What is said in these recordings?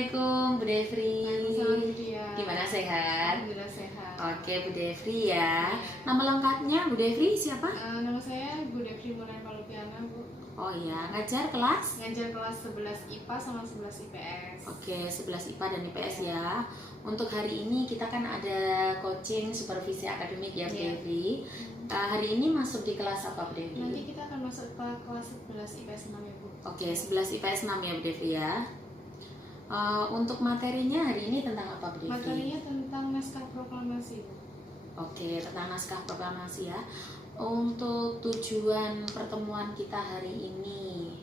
Assalamualaikum Bu Devri. Waalaikumsalam Bu Dia. Gimana, sehat? Alhamdulillah sehat. Oke Bu Devri ya. Nama lengkapnya Bu Devri siapa? Nama saya Bu Devri Mulai Palupiana, Bu. Oh ya, ngajar kelas? Ngajar kelas 11 IPA sama 11 IPS. Oke, 11 IPA dan IPS ya. Untuk hari ini kita kan ada coaching supervisi akademik ya Bu Devri. Hari ini masuk di kelas apa Bu Devri? Nanti kita akan masuk ke kelas 11 IPS 6 ya Bu. Oke, 11 IPS 6 ya Bu Devri ya. Untuk materinya hari ini tentang apa Bu Devri? Materinya tentang naskah proklamasi, Bu. Oke, tentang naskah proklamasi ya. Untuk tujuan pertemuan kita hari ini,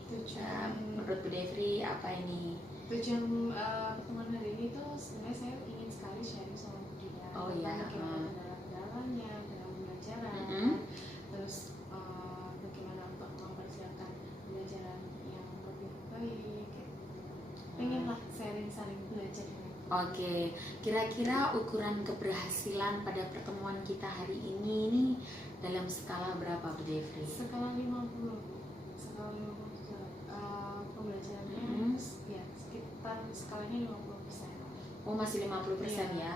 menurut Bu Devri apa ini? Tujuan pertemuan hari ini tuh sebenarnya saya ingin sekali sharing sama Bu Dia. Oh iya. Bagaimana dalam kendalanya, dalam pembelajaran, terus bagaimana untuk mempersiapkan pembelajaran yang lebih baik. Pengenlah sharing-sharing belajar. Oke, kira-kira ukuran keberhasilan pada pertemuan kita hari ini nih dalam skala berapa Bu Devri? Skala 50, skala 50 pembelajarannya ya sekitar skalanya 50%. Oh, masih 50% ya.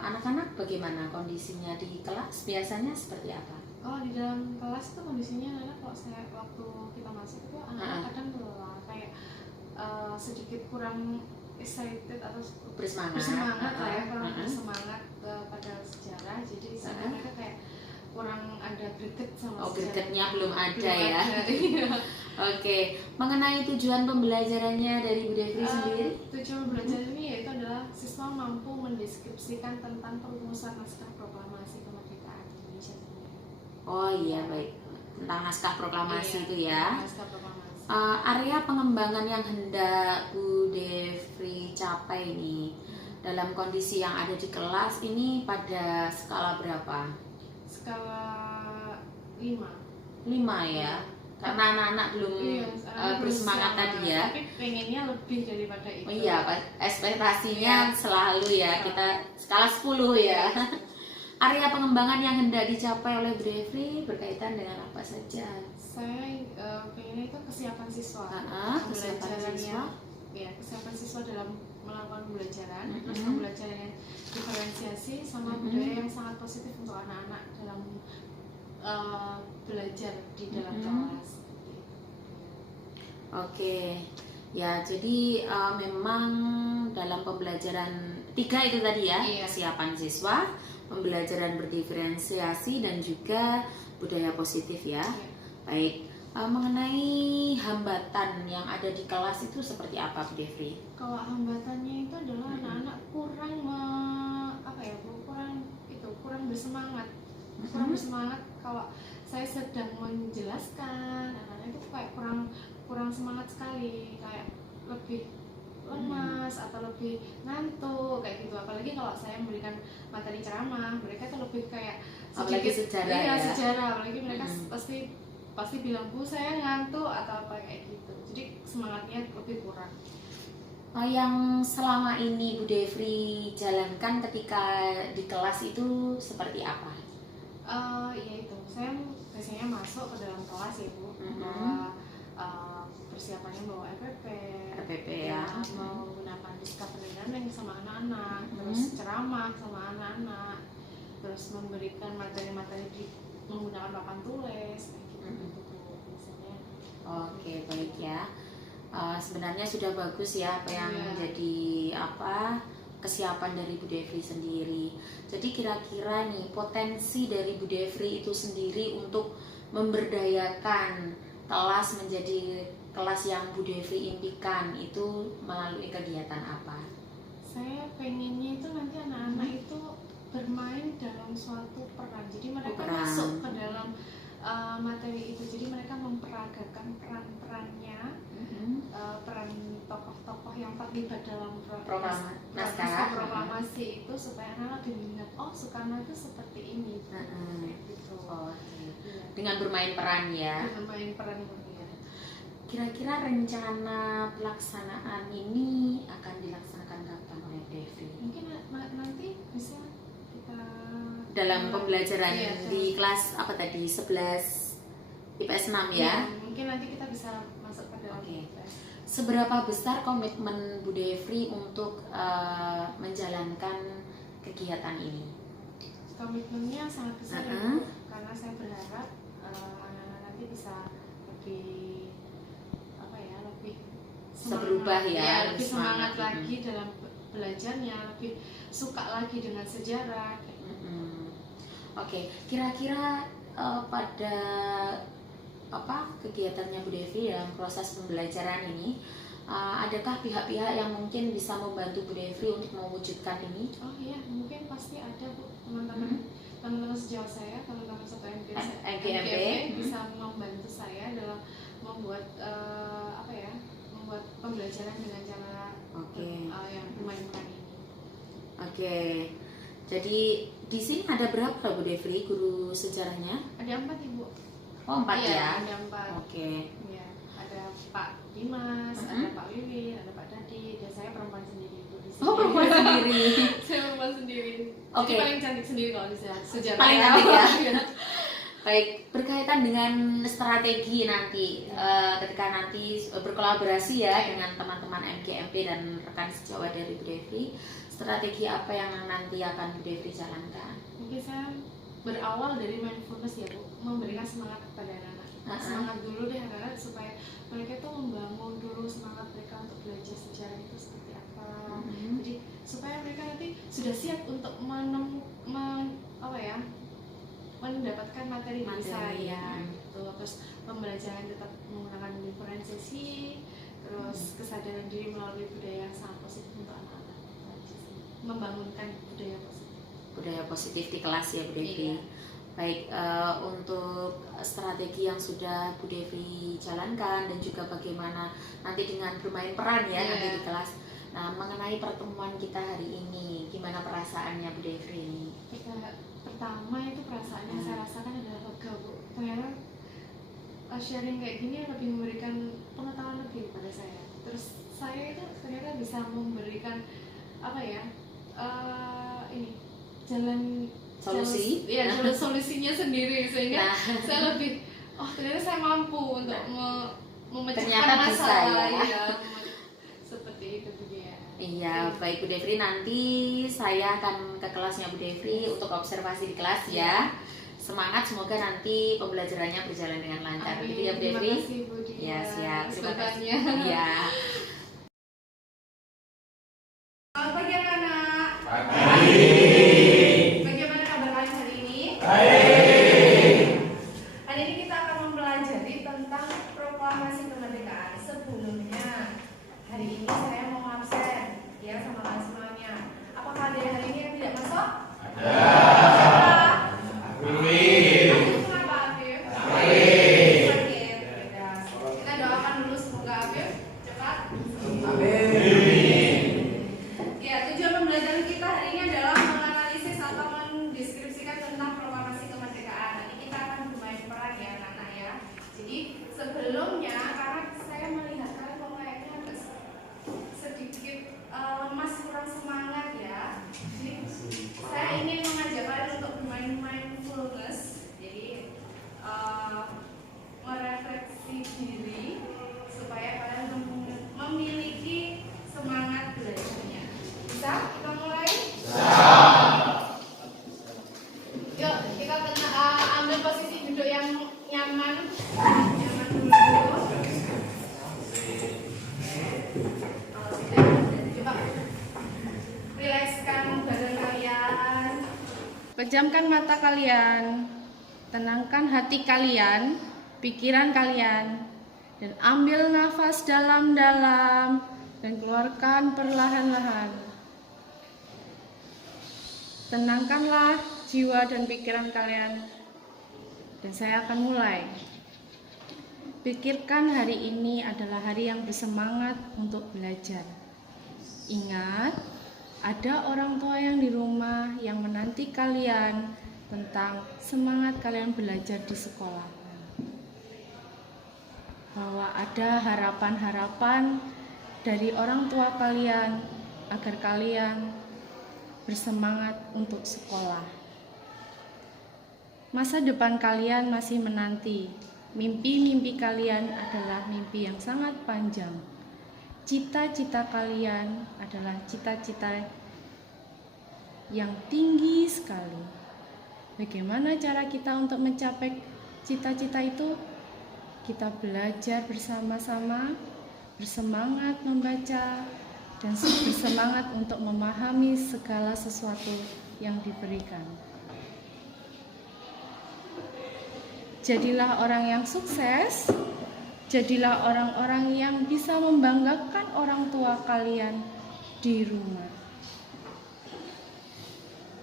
Anak-anak bagaimana kondisinya di kelas? Biasanya seperti apa? Oh, di dalam kelas tuh kondisinya anak kalau saya waktu kita masuk itu anak kadang lelah, kayak sedikit kurang excited atau bersemangat lah ya, kurang bersemangat pada sejarah. Jadi mereka kayak kurang ada greget sama sejarah. Gregetnya belum ada ya. Oke, mengenai tujuan pembelajarannya dari Bu Devri sendiri? Tujuan pembelajaran ini yaitu adalah siswa mampu mendeskripsikan tentang perumusan naskah proklamasi kemerdekaan Indonesia sendiri. Oh iya, baik, tentang naskah proklamasi itu ya. Naskah proklamasi. Area pengembangan yang hendak Bu Devri capai nih dalam kondisi yang ada di kelas ini pada skala berapa? Skala 5 ya, karena anak-anak belum bersemangat tadi ya. Tapi pengennya lebih daripada itu. Oh iya, ekspektasinya selalu ya, kita skala 10 ya. Area pengembangan yang hendak dicapai oleh Bu Devri berkaitan dengan apa saja? Saya pengennya itu kesiapan siswa. Kesiapan siswa. Ya, kesiapan siswa dalam melakukan pembelajaran, terus pembelajaran yang diferensiasi sama budaya yang sangat positif untuk anak-anak dalam belajar di dalam kelas. Oke, ya jadi memang dalam pembelajaran 3 itu tadi ya, kesiapan siswa, pembelajaran berdiferensiasi dan juga budaya positif ya. Baik, mengenai hambatan yang ada di kelas itu seperti apa Bu Devri? Kalau hambatannya itu adalah anak-anak kurang bersemangat. Kurang bersemangat kalau saya sedang menjelaskan, anak-anak itu kayak kurang semangat sekali, kayak lebih lemas atau lebih ngantuk kayak gitu. Apalagi kalau saya memberikan materi ceramah, mereka tuh lebih kayak apalagi sejarah ya. Sejarah, apalagi mereka pasti bilang, Bu saya ngantuk atau apa kayak gitu. Jadi semangatnya lebih kurang. Yang selama ini Bu Devri jalankan ketika di kelas itu seperti apa? Ya itu, saya biasanya masuk ke dalam kelas ya Bu, persiapannya bawa RPP ya, mau menggunakan discovery learning sama anak-anak, terus ceramah sama anak-anak, terus memberikan materi-materi menggunakan papan tulis kayak gitu biasanya. Oke, baik ya. Sebenarnya sudah bagus ya apa yang menjadi kesiapan dari Bu Devri sendiri. Jadi kira-kira nih potensi dari Bu Devri itu sendiri untuk memberdayakan kelas menjadi kelas yang Bu Devri impikan itu melalui kegiatan apa? Saya pengennya itu nanti anak-anak itu bermain dalam suatu peran. Jadi mereka masuk ke dalam materi itu. Jadi mereka memperagakan peran-perannya, peran tokoh-tokoh yang terlibat dalam naskah proklamasi itu supaya anak lebih mengingat, oh Soekarno itu seperti ini. Gitu. Dengan bermain peran ya. Bermain peran itu. Kira-kira rencana pelaksanaan ini akan dilaksanakan kapan oleh Devri? Mungkin nanti bisa kita dalam pembelajaran di kelas apa tadi 11 IPS 6 ya? Mungkin nanti kita bisa masuk ke dalam. seberapa besar komitmen Bu Devri untuk menjalankan kegiatan ini? Komitmennya sangat besar ya, Bu. Karena saya berharap anak-anak nanti bisa lebih lebih berubah ya, lebih semangat lagi dalam belajarnya, lebih suka lagi dengan sejarah. Oke, kira-kira pada kegiatannya Bu Devri dalam proses pembelajaran ini, adakah pihak-pihak yang mungkin bisa membantu Bu Devri untuk mewujudkan ini? Oh iya, mungkin pasti ada, Bu. Teman-teman sejauh saya, teman-teman satu MGMP bisa membantu saya dalam membuat membuat pembelajaran dengan cara yang lumayan ini. Oke. Jadi di sini ada berapa Bu Devri guru sejarahnya? Ada 4, Ibu. Oh, 4 ya? Ada 4. Oke. Ya, ada Pak Dimas, ada Pak Wiwin, ada Pak Dadi, dan saya perempuan sendiri, Ibu, di sini. Oh, perempuan sendiri. Saya perempuan sendiri. Oke. Jadi paling cantik sendiri kalau di sejarah. Paling cantik ya. Baik, berkaitan dengan strategi nanti, ketika nanti berkolaborasi ya dengan teman-teman MGMP dan rekan sejawat dari Bu Devri, strategi apa yang nanti akan Bu Devri jalankan? Mungkin saya berawal dari mindfulness ya, Bu, memberikan semangat kepada anak-anak. Semangat dulu deh anak-anak, supaya mereka tuh membangun dulu semangat mereka untuk belajar sejarah itu seperti apa. Jadi supaya mereka nanti sudah siap untuk mendapatkan materi dari saya gitu. Terus pembelajaran tetap menggunakan diferensiasi, terus kesadaran diri melalui budaya yang sangat positif untuk anak-anak, membangunkan budaya positif di kelas ya Bu Devri. Iya. Baik, untuk strategi yang sudah Bu Devri jalankan dan juga bagaimana nanti dengan bermain peran ya nanti di kelas. Nah, mengenai pertemuan kita hari ini, gimana perasaannya Bu Devri? Pertama itu perasaannya saya rasakan adalah lega, Bu. Ternyata sharing kayak gini lebih memberikan pengetahuan lebih kepada saya. Terus saya itu ternyata bisa memberikan jalan solusinya sendiri, sehingga saya lebih ternyata saya mampu untuk memecahkan masalah ya. Seperti itu dia. Iya, baik Bu Devri, nanti saya akan ke kelasnya Bu Devri untuk observasi di kelas ya. Semangat, semoga nanti pembelajarannya berjalan dengan lancar. Begitu ya Bu Devri? Terima kasih, Bu Dia. Ya, siap. Terima kasih. Iya. Selamat pagi anak-anak. Pagi. Bagaimana kabar kalian hari ini? Baik. Hari ini kita akan mempelajari tentang proklamasi kemerdekaan. Sebelumnya, hari ini saya mau absen ya sama kalian semuanya. Apakah ada yang hari ini yang tidak masuk? Ada. Afif kenapa Afif? Sakit. Ya. Kita doakan dulu semoga Afif cepat. Ya, tujuan pembelajaran kita hari ini adalah menganalisis atau mendeskripsikan tentang proklamasi kemerdekaan. Nanti kita akan bermain peran ya anak-anak ya. Jadi sebelumnya, karena saya melihat kalian kok kayaknya agak sedikit lemas, kurang semangat ya. Jadi saya ingin mengajak kalian untuk bermain mindfulness. Jadi merefleksi diri supaya kalian memiliki semangat belajarnya. Bisa? Kita mulai? Yuk, kita ambil posisi duduk yang nyaman. Nyaman dulu. Coba rilekskan badan kalian. Pejamkan mata kalian, tenangkan hati kalian, pikiran kalian, dan ambil nafas dalam-dalam dan keluarkan perlahan-lahan. Tenangkanlah jiwa dan pikiran kalian, dan saya akan mulai. Pikirkan hari ini adalah hari yang bersemangat untuk belajar. Ingat, ada orang tua yang di rumah yang menanti kalian tentang semangat kalian belajar di sekolah. Bahwa ada harapan-harapan dari orang tua kalian agar kalian bersemangat untuk sekolah. Masa depan kalian masih menanti. Mimpi-mimpi kalian adalah mimpi yang sangat panjang. cita-cita kalian adalah cita-cita yang tinggi sekali. Bagaimana cara kita untuk mencapai cita-cita itu? Kita belajar bersama-sama, bersemangat membaca, dan bersemangat untuk memahami segala sesuatu yang diberikan. Jadilah orang yang sukses, jadilah orang-orang yang bisa membanggakan orang tua kalian di rumah.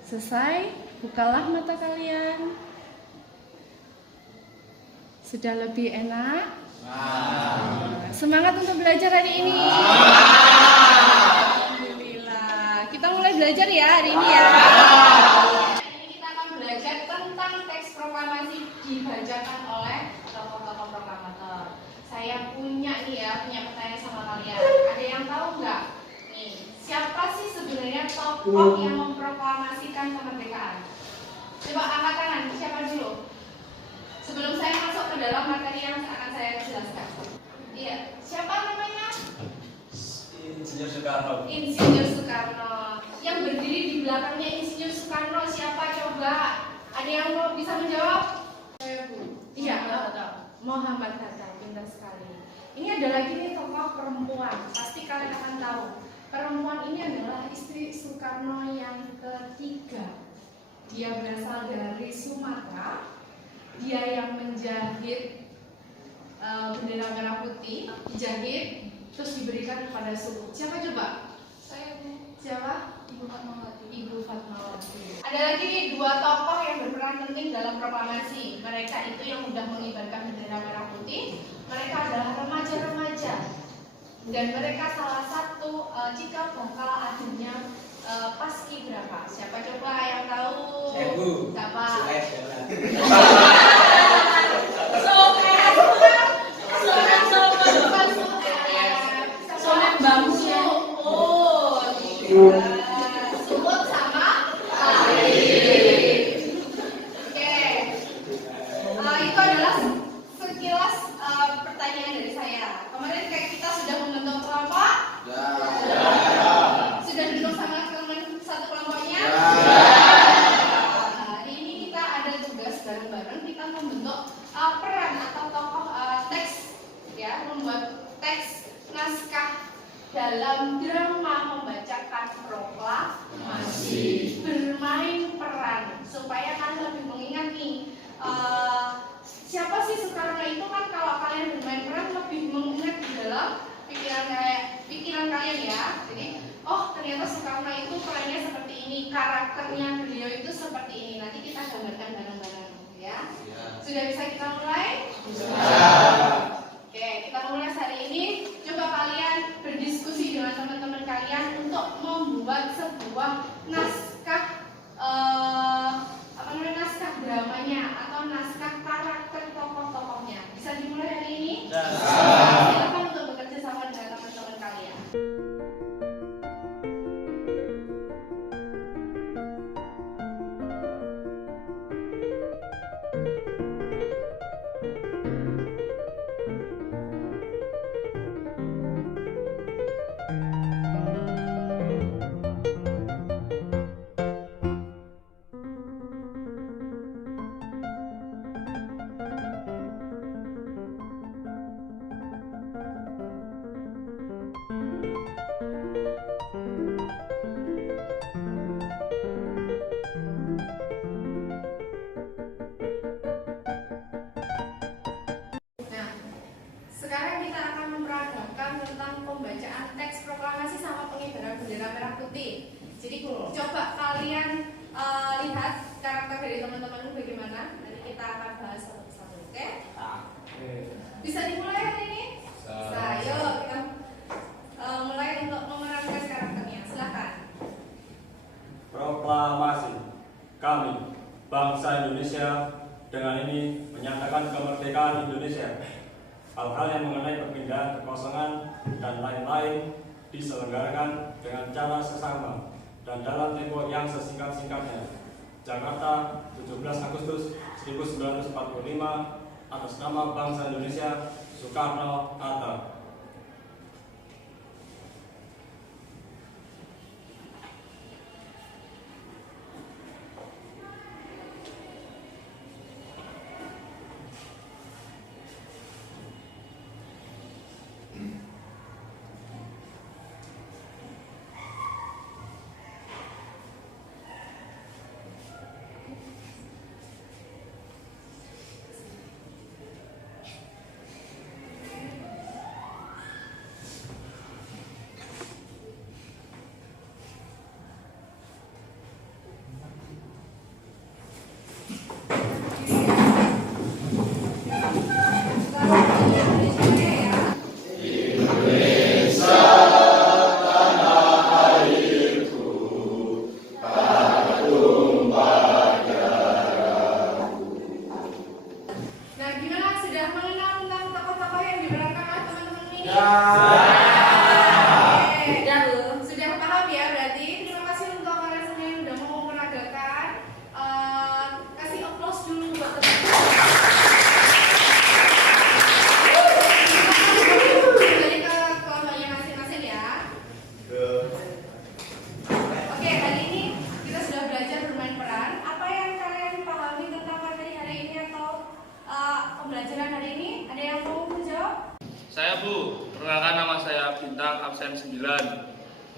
Selesai, bukalah mata kalian. Sudah lebih enak? Semangat untuk belajar hari ini. Alhamdulillah. Kita mulai belajar ya hari ini ya. Kita akan belajar tentang teks proklamasi dibacakan oleh tokoh-tokoh proklamator. Saya punya pertanyaan sama kalian. Ada yang tahu nggak? Nih, siapa sih sebenarnya tokoh yang memproklamasikan kemerdekaan? Coba angkat tangan, siapa dulu? Sebelum saya masuk ke dalam materi yang akan saya jelaskan. Iya, siapa namanya? Insinyur Soekarno. Insinyur Soekarno. Yang berdiri di belakangnya Insinyur Soekarno siapa coba? Ada yang mau bisa menjawab? Iya, Muhammad Hatta. Pintar sekali. Ini ada lagi nih tokoh perempuan. Pasti kalian akan tahu. Perempuan ini adalah istri Soekarno yang ketiga. Dia berasal dari Sumatera. Dia yang menjahit bendera merah putih, dijahit, terus diberikan kepada suku. Siapa coba? Saya, Bu. Siapa? Ibu Fatmawati. Ibu Fatmawati. Ada lagi nih dua tokoh yang berperan penting dalam proklamasi. Mereka itu yang sudah mengibarkan bendera merah putih. Mereka adalah remaja-remaja. Dan mereka salah satu cikal bakal adanya Paskibraka. Siapa coba yang tahu? Bu. Siapa? Sumut sama Oke. Itu adalah sekilas pertanyaan dari saya. Kemarin kayak kita sudah membentuk kelompok? Sudah duduk sama teman satu kelompoknya? Hari ini kita ada tugas bareng-bareng, kita membentuk peran atau tokoh teks, ya, membuat teks naskah dalam drama membacakan proklamasi, bermain peran supaya kalian lebih mengingat nih siapa sih Soekarno itu kan. Kalau kalian bermain peran lebih mengingat di dalam pikiran kalian ya. Jadi ternyata Soekarno itu perannya seperti ini, karakternya beliau itu seperti ini. Nanti kita gambarkan bareng-bareng ya. Sudah bisa kita mulai? Oke, kita mulai hari ini. Coba kalian berdiskusi dengan teman-teman kalian untuk membuat sebuah naskah naskah dramanya atau naskah karakter tokoh-tokohnya. Bisa dimulai hari ini? Silakan untuk bekerja sama dengan teman-teman kalian. Sekarang kita akan memperagakan tentang pembacaan teks proklamasi sama pengibaran bendera merah putih. Jadi coba kalian lihat karakter dari teman-teman bagaimana. Nanti kita akan bahas satu-satu, oke? Bisa dimulai hari ini? Ayo kita mulai untuk memerankan karakternya. Silakan. Proklamasi. Kami, bangsa Indonesia, dengan ini menyatakan kemerdekaan Indonesia. Hal-hal yang mengenai perpindahan kekosongan dan lain-lain diselenggarakan dengan cara sesama dan dalam tempo yang sesingkat-singkatnya. Jakarta, 17 Agustus 1945, atas nama bangsa Indonesia, Soekarno-Hatta.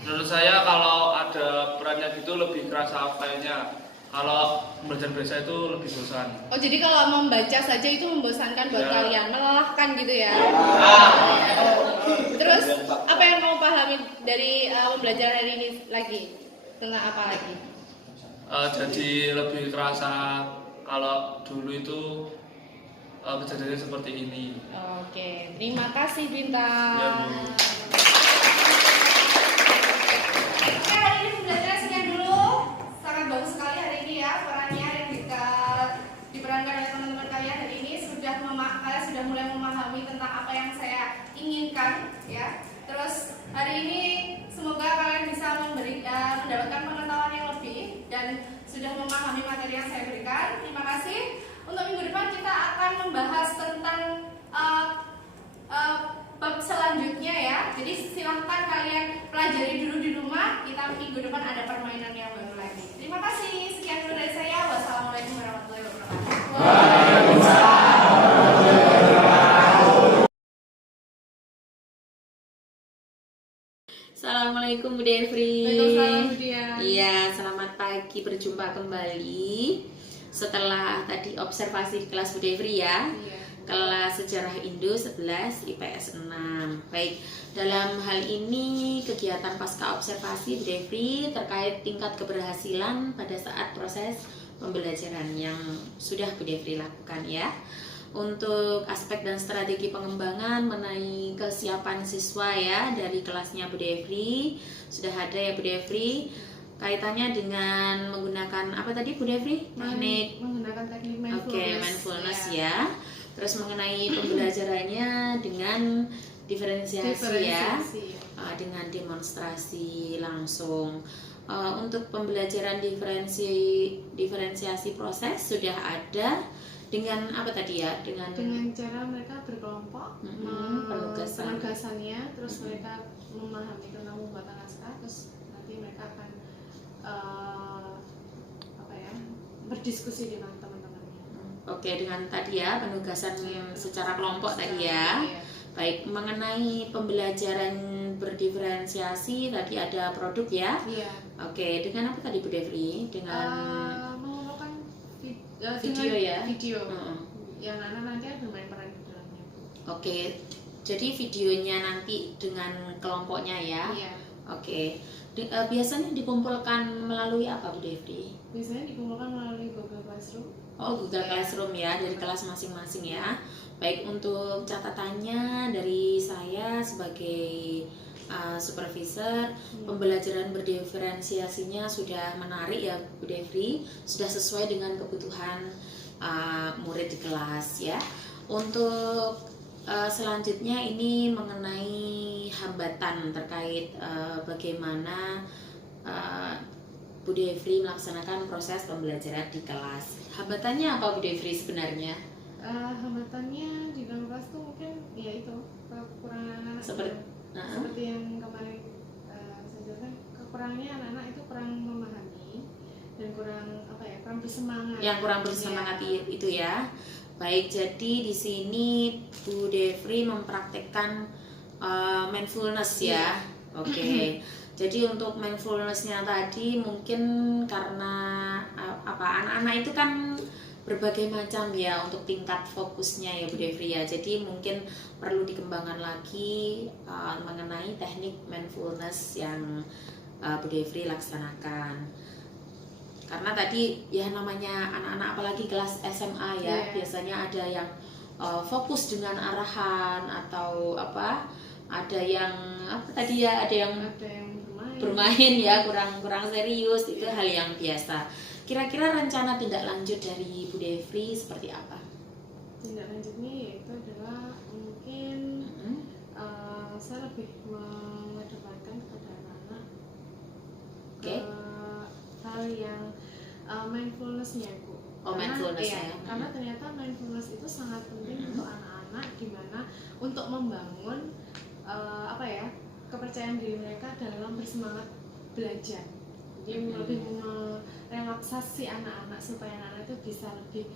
Menurut saya kalau ada perannya gitu lebih kerasa offline-nya. Kalau belajar biasa itu lebih bosan. Oh, jadi kalau membaca saja itu membosankan buat Ya. kalian, melelahkan gitu ya. Terus apa yang kamu pahami dari pembelajaran hari ini lagi? Tentang apa lagi? Jadi lebih kerasa kalau dulu itu kejadiannya seperti ini. Oke, terima kasih Bintang. Ya, Bu. Oke, hari ini pembelajaran sekian dulu. Sangat bagus sekali hari ini ya perannya yang diperankan oleh teman-teman kalian hari ini kalian sudah mulai memahami tentang apa yang saya inginkan ya. Terus hari ini semoga kalian bisa mendapatkan pengetahuan yang lebih dan sudah memahami materi yang saya berikan. Terima kasih. Untuk minggu depan kita akan membahas tentang bab selanjutnya ya. Jadi silahkan kalian pelajari dulu di rumah. Kita minggu depan ada permainan yang baru lagi. Terima kasih. Sekian dulu dari saya. Wassalamualaikum warahmatullahi wabarakatuh. Assalamualaikum Bu Devri. Waalaikumsalam, Bu Dian. Iya, selamat pagi, berjumpa kembali setelah tadi observasi di kelas Bu Devri ya. Iya. Kelas Sejarah Indo 11 IPS 6. Baik, dalam hal ini kegiatan pasca observasi Bu Devri terkait tingkat keberhasilan pada saat proses pembelajaran yang sudah Bu Devri lakukan ya. Untuk aspek dan strategi pengembangan mengenai kesiapan siswa ya dari kelasnya Bu Devri sudah ada ya Bu Devri. Kaitannya dengan menggunakan apa tadi Bu Devri? Teknik Menggunakan teknik mindfulness. Oke, mindfulness ya. Terus mengenai pembelajarannya dengan diferensiasi ya, dengan demonstrasi langsung. Untuk pembelajaran diferensiasi proses sudah ada dengan apa tadi ya? Dengan cara mereka berkelompok, penugasannya, terus mereka memahami tentang pembuatan naskah, terus nanti mereka akan berdiskusi dengan teman-temannya. Oke, dengan tadi ya penugasan secara kelompok tadi ya. Iya. Baik, mengenai pembelajaran berdiferensiasi tadi ada produk ya. Iya. Oke, dengan apa tadi Bu Devri? Dengan Mengumpulkan video ya? Video. Heeh. Yang anak nanti akan bermain peran di dalamnya. Oke, jadi videonya nanti dengan kelompoknya ya. Iya. Oke, biasanya dikumpulkan melalui apa Bu Devri? Biasanya dikumpulkan melalui Google Classroom. Oh, Google Classroom ya, dari kelas masing-masing ya. Baik, untuk catatannya dari saya sebagai supervisor, pembelajaran berdiferensiasinya sudah menarik ya Bu Devri, sudah sesuai dengan kebutuhan murid di kelas ya. Untuk selanjutnya ini mengenai hambatan terkait bagaimana Bu Devri melaksanakan proses pembelajaran di kelas. Hambatannya apa Bu Devri sebenarnya? Hambatannya di dalam kelas tuh mungkin ya itu kekurangan anak-anak. Seperti yang kemarin saya jelaskan, kekurangannya anak-anak itu kurang memahami dan kurang kurang bersemangat. Yang kurang bersemangat itu ya. Baik, jadi di sini Bu Devri mempraktekkan mindfulness ya. Oke. Jadi untuk mindfulness-nya tadi mungkin karena anak-anak itu kan berbagai macam ya untuk tingkat fokusnya ya Bu Devri ya. Jadi mungkin perlu dikembangkan lagi mengenai teknik mindfulness yang Bu Devri laksanakan. Karena tadi ya namanya anak-anak apalagi kelas SMA ya, biasanya ada yang fokus dengan arahan atau ada yang ada yang bermain ya, kurang serius, itu hal yang biasa. Kira-kira rencana tindak lanjut dari Bu Devri seperti apa? Tindak lanjutnya yaitu adalah mungkin saya lebih mengedepankan kepada anak-anak hal yang mindfulness-nya Bu. Karena ternyata mindfulness itu sangat penting untuk anak-anak, dimana untuk membangun kepercayaan diri mereka dalam bersemangat belajar. Jadi lebih merelaksasi anak-anak supaya anak-anak itu bisa lebih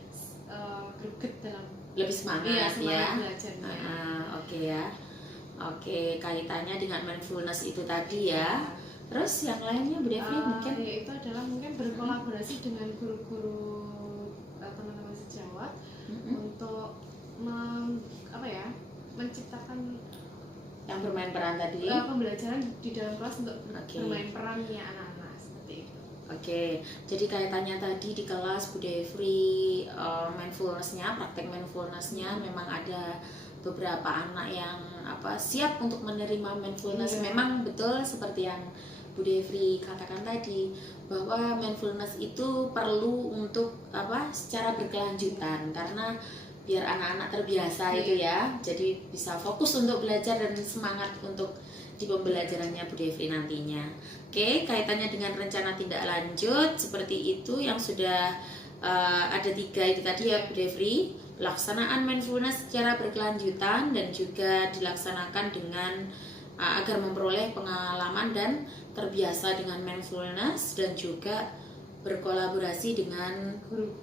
greget dalam lebih semangat ya. Belajarnya. Oke ya. Oke, kaitannya dengan mindfulness itu tadi ya. Terus yang lainnya Bu Devi mungkin Ya itu adalah mungkin berkolaborasi dengan guru-guru sejawat untuk menciptakan yang bermain peran tadi. Pembelajaran di dalam kelas untuk Oke. bermain perannya anak-anak seperti itu. Oke, jadi kaitannya tadi di kelas Bu Devri mindfulness-nya, praktek mindfulness-nya memang ada beberapa anak yang siap untuk menerima mindfulness. Iya. Memang betul seperti yang Bu Devri katakan tadi bahwa mindfulness itu perlu untuk secara berkelanjutan karena biar anak-anak terbiasa itu ya, jadi bisa fokus untuk belajar dan semangat untuk di pembelajarannya Bu Devri nantinya. Oke, kaitannya dengan rencana tindak lanjut seperti itu yang sudah ada 3 itu tadi ya Bu Devri. Pelaksanaan mindfulness secara berkelanjutan dan juga dilaksanakan dengan agar memperoleh pengalaman dan terbiasa dengan mindfulness dan juga berkolaborasi dengan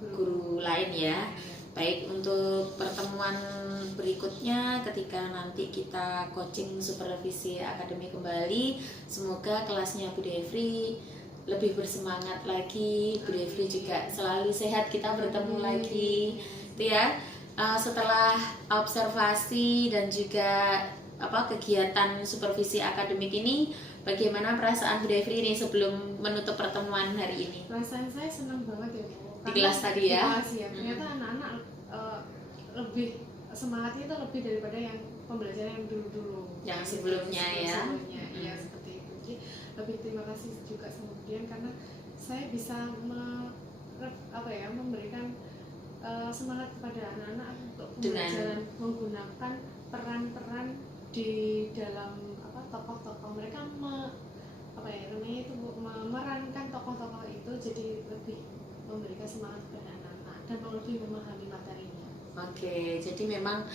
guru lain ya. Baik, untuk pertemuan berikutnya ketika nanti kita coaching supervisi akademik kembali, semoga kelasnya Bu Devri lebih bersemangat lagi, Bu Devri juga selalu sehat, kita bertemu lagi itu ya. Setelah observasi dan juga kegiatan supervisi akademik ini, bagaimana perasaan Bu Devri ini sebelum menutup pertemuan hari ini? Perasaan saya senang banget ya Bu. Di kelas tadi ya? Di kelas ya, ternyata anak-anak lebih semangatnya itu lebih daripada yang pembelajaran yang dulu-dulu. Yang sebelumnya ya? Sebelumnya, ya seperti itu. Jadi lebih terima kasih juga kemudian karena saya bisa memberikan semangat kepada anak-anak untuk pembelajaran menggunakan peran-peran di dalam tokoh-tokoh mereka memerankan tokoh-tokoh itu jadi lebih memberikan semangat kepada anak-anak dan lebih memahami materinya. Oke, jadi memang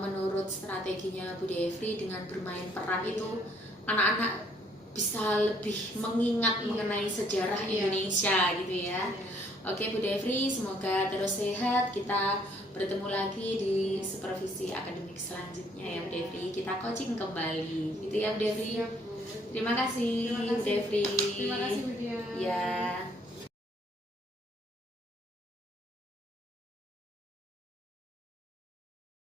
menurut strateginya Bu Devri dengan bermain peran itu anak-anak bisa lebih mengingat mengenai sejarah Indonesia gitu ya. Oke Bu Devri, semoga terus sehat. Kita bertemu lagi di supervisi akademik selanjutnya ya Bu Devri. Kita coaching kembali gitu ya Bu Devri. Terima kasih Bu Devri. Terima kasih Bu Dia. Ya.